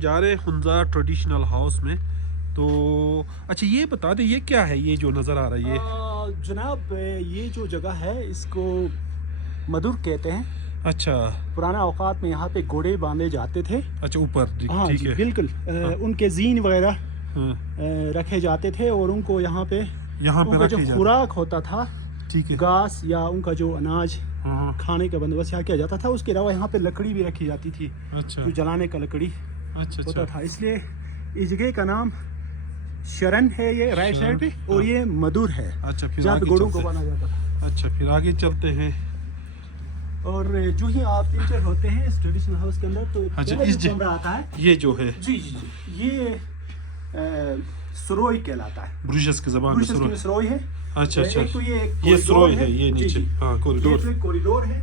جا رہے خنزا traditional house میں. تو اچھا یہ بتا دیں یہ کیا ہے یہ جو نظر آ رہا ہے یہ؟ جناب یہ جو جگہ ہے اس کو مدور کہتے ہیں. اچھا پرانے اوقات میں یہاں پہ گھوڑے باندھے جاتے تھے. اچھا اوپر ہاں ٹھیک جی ہے بالکل. ان کے زین وغیرہ رکھے جاتے تھے اور ان کو یہاں پہ ان کا جو خوراک ہوتا تھا ٹھیک ہے گھاس یا ان کا جو اناج کھانے کا بندوبست یہاں کیا جاتا تھا. اس کے علاوہ یہاں پہ لکڑی بھی رکھی جاتی تھی جو جلانے کا لکڑی ہوتا تھا. اس لیے اس جگہ کا نام شرن ہے یہ رائٹ سائڈ پہ اور یہ مدور ہے جہاں پہ گھوڑوں کو باندھا جاتا تھا. اچھا پھر آگے چلتے ہیں. اور جو ہی آپ انٹر ہوتے ہیں اس ٹریڈیشنل ہاؤس کے اندر تو اس کمرہ آتا ہے یہ جو ہے جی جی جی یہ سروئی کہلاتا ہے. بروشس کی زبان میں سروئی ہے. اچھا اچھا تو یہ سروئی ہے یہ نیچے ہاں کوریڈور ہے.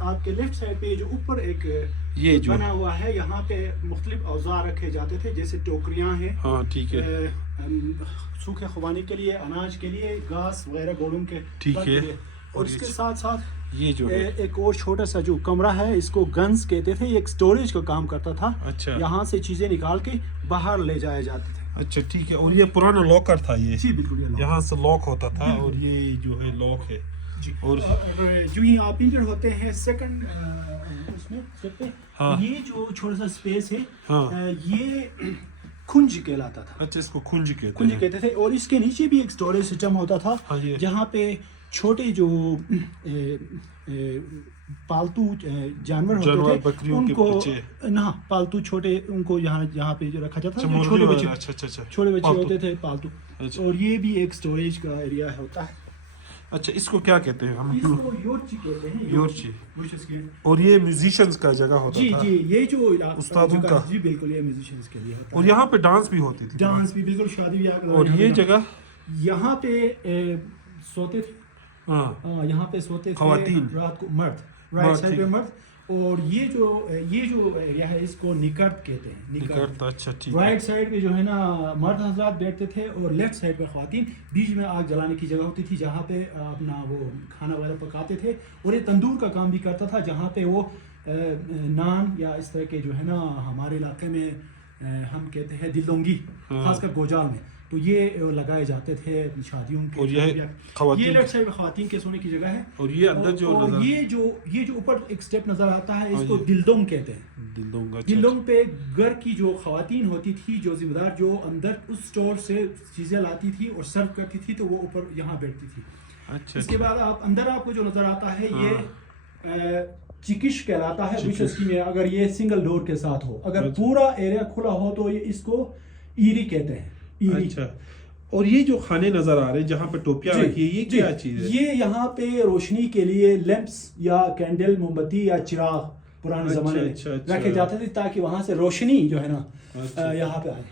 آپ کے لیفٹ سائڈ پہ جو اوپر ایک یہ جو بنا ہوا ہے یہاں پہ مختلف اوزار رکھے جاتے تھے جیسے ٹوکریاں ہیں ہاں ٹھیک ہے سوکھے خوبانی کے لیے اناج کے لیے گھاس وغیرہ گھوڑوں کے ٹھیک ہے. اور اس کے ساتھ ساتھ یہ جو ہے ایک اور چھوٹا سا جو کمرہ ہے اس کو گنز کہتے تھے. یہ ایک سٹوریج کا کام کرتا تھا. اچھا یہاں سے چیزیں نکال کے باہر لے جائے جاتے تھے. اچھا ٹھیک ہے. اور یہ پرانا لاکر تھا یہ جی بالکل یہاں سے لاک ہوتا تھا اور یہ جو ہے لاک ہے. اور جو ہی آپ انٹر ہوتے ہیں سیکنڈ اس میں یہ جو چھوٹا سا اسپیس ہے یہ کھنج کہلاتا تھا. اچھا اس کو کھنج کہتے تھے. اور اس کے نیچے بھی ایک اسٹوریج سسٹم ہوتا تھا جہاں پہ چھوٹے جو پالتو جانور ہوتے تھے ان کو نہ پالتو چھوٹے ان کو یہاں پہ جو رکھا جاتا تھا چھوٹے بچے ہوتے تھے پالتو. اور یہ بھی ایک اسٹوریج کا ایریا ہوتا ہے. اچھا اس کو کیا کہتے ہیں ہم؟ اس کو یورچی کہتے ہیں. یورچی. اور یہ میوزیشینز کا جگہ ہوتا تھا. جی یہ جو استادوں کا جی بالکل یہ میوزیشینز کے لیے ہوتا. اور یہاں پہ ڈانس بھی ہوتی تھی. ڈانس بھی بالکل شادی بیاہ کا. اور یہ جگہ یہاں پہ سوتے تھے. یہاں پہ سوتے تھے خواتین رات کو مرد رائٹ سائڈ پہ مرد. اور یہ جو ایریا ہے اس کو نکرت کہتے ہیں. نکرت. اچھا ٹھیک. رائٹ سائڈ پہ جو ہے نا مرد حضرات بیٹھتے تھے اور لیفٹ سائڈ پہ خواتین. بیچ میں آگ جلانے کی جگہ ہوتی تھی جہاں پہ اپنا وہ کھانا وغیرہ پکاتے تھے. اور یہ تندور کا کام بھی کرتا تھا جہاں پہ وہ نان یا اس طرح کے جو ہے نا ہمارے علاقے میں ہم کہتے ہیں دلدونگی خاص کر گوجال میں تو یہ لگائے جاتے تھے شادیوں کے. اور یہ لیفٹ سائڈ میں خواتین کے سونے کی جگہ ہے. اور یہ اندر یہ جو اوپر ایک سٹیپ نظر آتا ہے اس کو دلدونگ کہتے ہیں. دلدونگ پہ گھر کی جو خواتین ہوتی تھی جو ذمہ دار جو اندر اس اسٹور سے چیزیں لاتی تھی اور سرو کرتی تھی تو وہ اوپر یہاں بیٹھتی تھی. اس کے بعد اندر آپ کو جو نظر آتا ہے یہ چکش کہلاتا ہے. وچ میں اگر یہ سنگل ڈور کے ساتھ ہو اگر پورا ایریا کھلا ہو تو اس کو ایری کہتے ہیں. اچھا. اور یہ جو کھانے نظر آ رہے ہیں جہاں پہ ٹوپیاں رکھی ہے یہ کیا چیز ہے؟ یہ یہاں پہ روشنی کے لیے لیمپس یا کینڈل موم بتی یا چراغ پرانے زمانے میں رکھے جاتے تھے تاکہ وہاں سے روشنی جو ہے نا یہاں پہ آئے.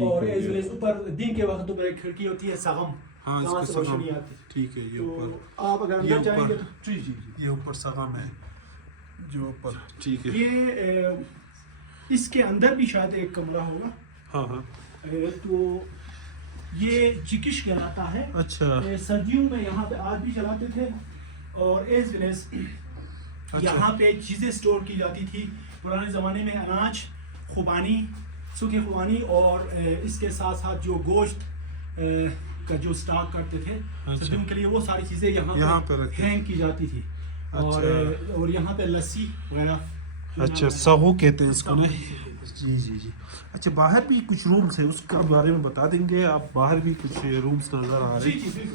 اور اوپر دن کے وقت اوپر ایک کھڑکی ہوتی ہے سغم وہاں سے روشنی آتی ہے. ٹھیک ہے. یہ اوپر آپ اگر اندر جائیں گے تو جی یہ اوپر سغم ہے جو اوپر. ٹھیک ہے. یہ اس کے اندر بھی شاید ایک کمرہ ہوگا. ہاں تو یہ چکش کہلاتا ہے. اچھا. سردیوں میں یہاں پہ آگ بھی جلاتے تھے اور یہاں پہ چیزیں سٹور کی جاتی تھی. پرانے زمانے میں اناج خوبانی سوکھی خوبانی اور اس کے ساتھ ساتھ جو گوشت کا جو سٹاک کرتے تھے سردیوں کے لیے وہ ساری چیزیں یہاں پہ ہینگ کی جاتی تھی. اور یہاں پہ لسی وغیرہ. اچھا سہو کہتے ہیں اس کو نا. جی. اچھا باہر بھی کچھ رومس ہیں اس کا بارے میں بتا دیں گے آپ؟ باہر بھی کچھ رومس نظر آ رہے ہیں.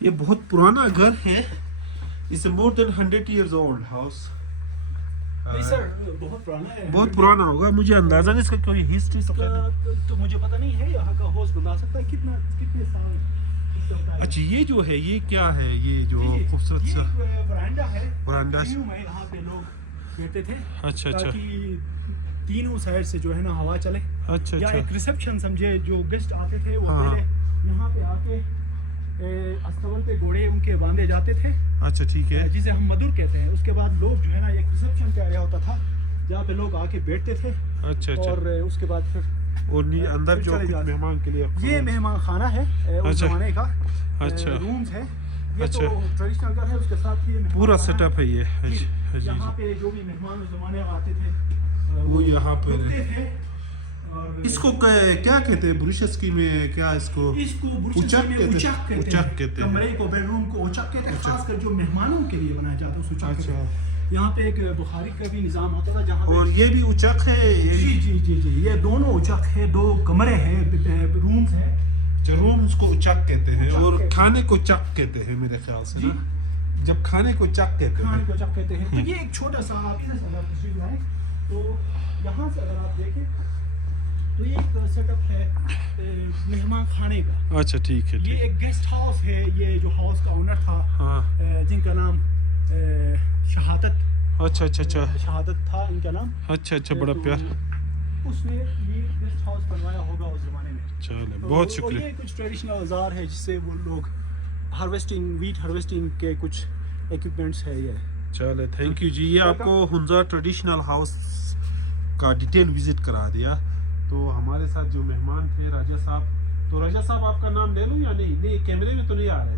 یہ بہت پرانا گھر ہے. It's a more than 100 years old house. بہت پرانا ہے. بہت پرانا ہوگا. مجھے اندازہ نہیں اس کا کوئی ہسٹری تو مجھے پتہ نہیں ہے یہاں کا ہاؤس بنا سکتا ہے کتنے سال. اچھا یہ جو ہے یہ کیا ہے یہ جو خوبصورت سا برانڈا ہے. برانڈا یہاں پہ لوگ بیٹھتے تھے. اچھا. تینوں سائڈ سے جو ہے نا ہوا چلے. اچھا. یا ایک ریسپشن سمجھے جو گیسٹ آتے تھے وہ پہلے یہاں پہ آ کے استول پہ گھوڑے ان کے باندھے جاتے تھے. اچھا ٹھیک ہے. جسے ہم مدور کہتے ہیں. اس کے بعد لوگ جو ہے نا ایک ریسپشن کا ایریا ہوتا تھا جہاں پہ لوگ آ کے بیٹھتے تھے. اچھا. اور اس کے بعد پھر اور اندر جو مہمان کے لیے یہ مہمان خانہ ہے اس زمانے کا. اچھا. رومز ہے. یہ تو ٹریڈیشنل گھر ہے اس کے ساتھ یہ پورا سیٹ اپ ہے یہ. یہاں پہ جو بھی مہمان اس زمانے آتے تھے وہ یہاں پہ رکتے تھے. اور اس کو کیا کہتے ہیں بروشسکی میں, کیا اس کو اس کو بروشسکی میں اچک کہتے ہیں. کمرے کو, بیڈ روم کو اچک کہتے ہیں, خاص کر جو مہمانوں کے لیے بنایا جاتا ہے اس اچک کہتے ہیں. یہاں پہ ایک بخاری کا بھی نظام ہوتا تھا جہاں اور یہ بھی اچک ہے. جی جی جی جی, یہ دونوں اچک ہے, 2 کمرے ہیں, رومز ہیں. رومز کو اچک کہتے ہیں اور کھانے کو چک کہتے ہیں میرے خیال سے نا, جب کھانے کو چک کہتے ہیں. کھانے کو چک کہتے ہیں. تو یہ ایک چھوٹا سا, آپ ادھر سے اگر تشریف لائیں تو یہاں سے اگر آپ دیکھیں تو یہ ایک سیٹ اپ ہے مہمان خانے کا. اچھا ٹھیک ہے. یہ ایک گیسٹ ہاؤس ہے. یہ جو ہاؤس کا اونر تھا جن کا نام شہادت, اچھا اچھا اچھا, شہادت تھا ان کا نام. اچھا اچھا, بڑا پیار. اس نے یہ گیسٹ ہاؤس بنوایا ہوگا اس زمانے میں. چلے بہت شکریہ. یہ کچھ ٹریڈیشنل اوزار ہے جس سے وہ لوگ ہارویسٹنگ, ویٹ ہارویسٹنگ کے کچھ ایکوپمنٹس ہے یہ. چلے تھینک یو جی. یہ آپ کو ہنزا ٹریڈیشنل ہاؤس کا ڈیٹیل وزٹ کرا دیا. تو ہمارے ساتھ جو مہمان تھے راجہ صاحب, تو راجہ صاحب آپ کا نام لے لوں یا نہیں؟ نہیں, کیمرے میں تو نہیں آ رہے.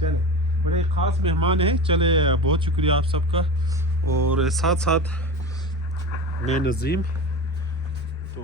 چلے, بڑے خاص مہمان ہیں. چلے بہت شکریہ آپ سب کا. اور ساتھ ساتھ میں نظیم. تو